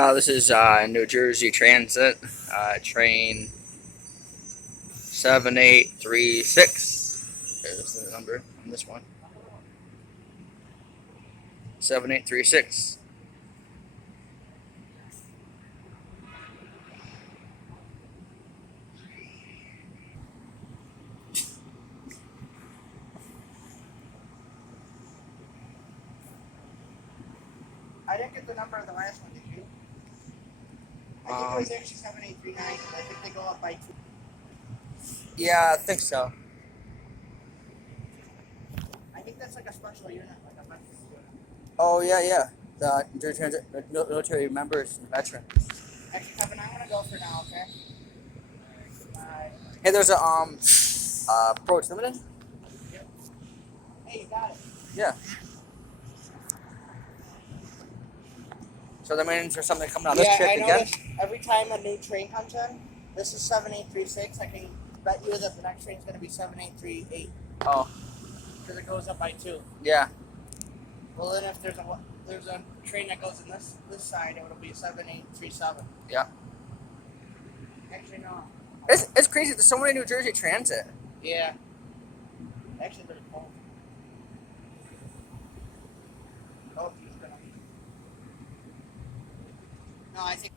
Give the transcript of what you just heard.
This is New Jersey Transit, train 7836 is the number on this one. 7836. I didn't get the number of the last one, did you? I think it was actually 7839, because I think they go up by 2. Yeah, I think so. I think that's like a special unit, like a veteran unit. Oh, yeah. The New Jersey Transit military members and veterans. Actually, Kevin, I'm gonna go for now, okay? Bye. Hey, there's a approach limited? Yep. Hey, you got it. Yeah. So that means there's something coming on this chick I again? noticed every time a new train comes in, this is 7836. I can bet you that the next train's gonna be 7838. Oh. Because it goes up by 2. Yeah. Well, then if there's a train that goes in this side, it would be 7837. Yeah. Actually, no. It's crazy. There's so many New Jersey Transit. Yeah. Actually, they're cold. Oh, he's gonna. No, I think.